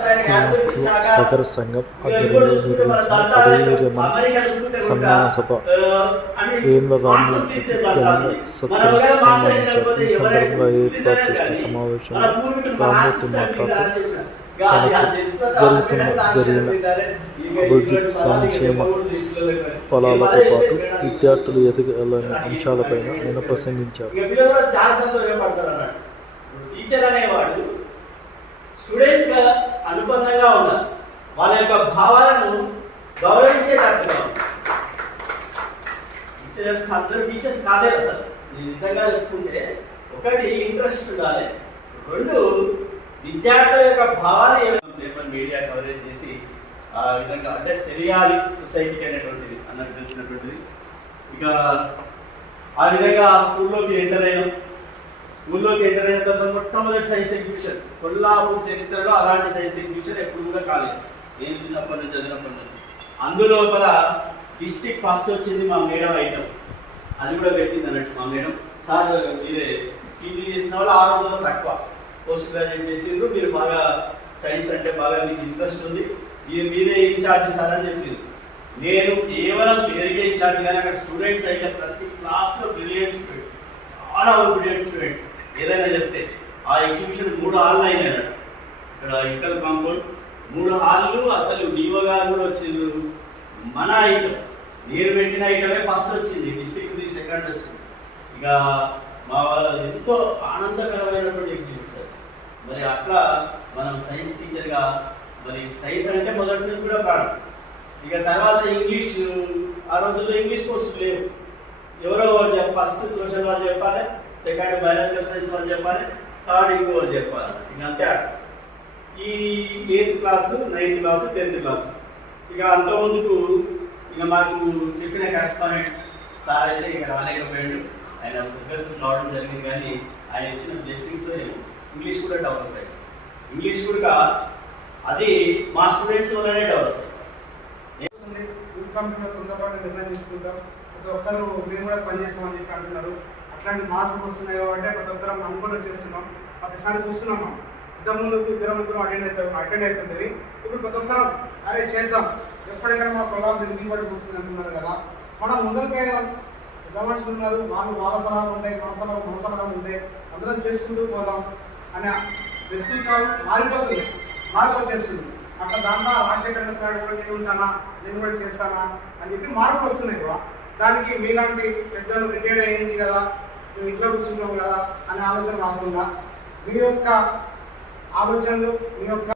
సగర సంఘం ఆధ్వర్యంలో నిర్వహించిన అభివీర్యమణ సన్మాన సభ వేముల రామమూర్తికి ఘనంగా సత్కరించి సన్మానించారు. ఈ సందర్భంగా ఏర్పాటు చేసిన సమావేశంలో రామమూర్తి మాట్లాడుతూ జరిగిన అభివృద్ధి సంక్షేమ ఫలాలతో పాటు విద్యార్థులు ఎదగాలనే అంశాలపైన ఆయన ప్రసంగించారు. స్టూడెంట్స్ గా అనుబంధంగా ఉన్నారు, వాళ్ళ యొక్క భావాలను గౌరవించేటట్టుగా టీచర్స్ అందరూ టీచర్ కాలేదు. అసలు నిజంగా చెప్పుకుంటే ఒకటి ఇంట్రెస్ట్ ఉండాలి, రెండు విద్యార్థుల యొక్క భావాలు పేపర్ మీడియా కవరేజ్ చేసి ఆ విధంగా అంటే తెలియాలి సొసైటీకి అనేటువంటిది అన్నట్టు తెలిసినటువంటిది. ఇక ఆ విధంగా స్కూల్లోకి ఎంటర్ అయిన తర్వాత మొట్టమొదటి సైన్స్ ఎగ్జిబిషన్ కొల్లాపూర్ చరిత్రలో అలాంటి సైన్స్ ఎగ్జిబిషన్ ఎప్పుడు కూడా కాలేదు. నేను చిన్నప్పటి నుంచి చదివినప్పటి నుంచి అందులోపల డిస్ట్రిక్ట్ ఫస్ట్ వచ్చింది మా మేడం ఐటమ్, అది కూడా పెట్టింది అన్నట్టు మా మేడం. సార్ మీరే పీజీ చేసిన వాళ్ళు ఆ రోజుల్లో తక్కువ, పోస్ట్ గ్రాడ్యుయేట్ చేసిండ్రు, మీరు బాగా సైన్స్ అంటే బాగా మీకు ఇంట్రెస్ట్ ఉంది, మీరే ఇన్ఛార్జ్ సార్ అని చెప్పింది. నేను కేవలం పేరుకే ఇన్ఛార్జ్ కానీ అక్కడ స్టూడెంట్స్ అయితే ప్రతి క్లాస్లో బ్రిలియంట్ స్టూడెంట్స్, చాలా బ్రిలియంట్ స్టూడెంట్స్ ఏదైనా చెప్తే ఆ ఎగ్జిబిషన్ 3 హాళ్ళు అయినాయి. ఇక్కడ ఇంటర్ కాంపౌండ్ 3 హాళ్ళు, అసలు డిఓ గారు కూడా వచ్చిండ్రు. మన ఐటమ్ నేను పెట్టిన ఐటమే ఫస్ట్ వచ్చింది, డిస్ట్రిక్ట్ సెకండ్ వచ్చింది. ఇక మా వాళ్ళ ఎంతో ఆనందకరమైనటువంటి ఎగ్జిబిషన్. మరి అట్లా మనం సైన్స్ టీచర్గా మరి సైన్స్ అంటే మొదటి నుంచి కూడా ప్రాణం. ఇక తర్వాత ఇంగ్లీష్, ఆ రోజుల్లో ఇంగ్లీష్ కోర్సు లేవు, ఎవరో ఫస్ట్ సోషల్ వాళ్ళు చెప్పాలి, సెకండ్ బయాలజికల్ సైన్స్ వాళ్ళు చెప్పాలి, థర్డ్ ఇంకో వాళ్ళు చెప్పాలి. ఇక అంతే. ఈ 8th class 9th class 10th class ఇక అంతకుముందుకు ఇక మాకు చెప్పిన కరెస్పాండెంట్స్ సార్ అయితే ఇక రాలేకపోయాడు, ఆయన సబ్జెక్ట్స్ రావడం జరిగింది. కానీ ఆయన ఇచ్చిన బ్లెస్సింగ్స్ ఇంగ్లీష్ కూడా డెవలప్ అయ్యింది. ఇంగ్లీష్ కూడా అది మా స్టూడెంట్స్ వల్లనే డెవలప్ అయ్యింది. నిర్ణయం తీసుకుంటాం, ప్రతి ఒక్కరు మేము కూడా పనిచేస్తామని చెప్పి అంటున్నారు. అట్లాంటి మార్పులు వస్తున్నాయి కాబట్టి ప్రతి ఒక్కరం అనుకూలం చేస్తున్నాం. ప్రతిసారి చూస్తున్నాం, ఇంతకుముందు ఇద్దరు అటెండ్ అవుతుంది. ఇప్పుడు ప్రతి ఒక్కరం అరే చేద్దాం, ఎప్పటికైనా మా ప్రభావం దిగిపడిపోతుంది అంటున్నారు కదా. మనం ముందరికై గవర్నమెంట్స్ ఉన్నారు, వాళ్ళు వాళ్ళ సలహాలు ఉంటాయి, మన సలహాలు ఉంటాయి, అందరం చేసుకుంటూ పోదాం అనే వ్యక్తిత్వాలు మారిపోతుంది, మార్పు వచ్చేస్తుంది. అక్కడ దాంట్లో రాజశేఖర్ నేను ఉంటానా, నేను కూడా చేస్తానా అని చెప్పి మార్పులు వస్తున్నాయి కదా. దానికి మీలాంటి పెద్దలు రిటైర్డ్ అయ్యింది కదా, మేము ఇంట్లో కూర్చుంటాం కదా అనే ఆలోచన కాకుండా మీ యొక్క ఆలోచనలు, మీ యొక్క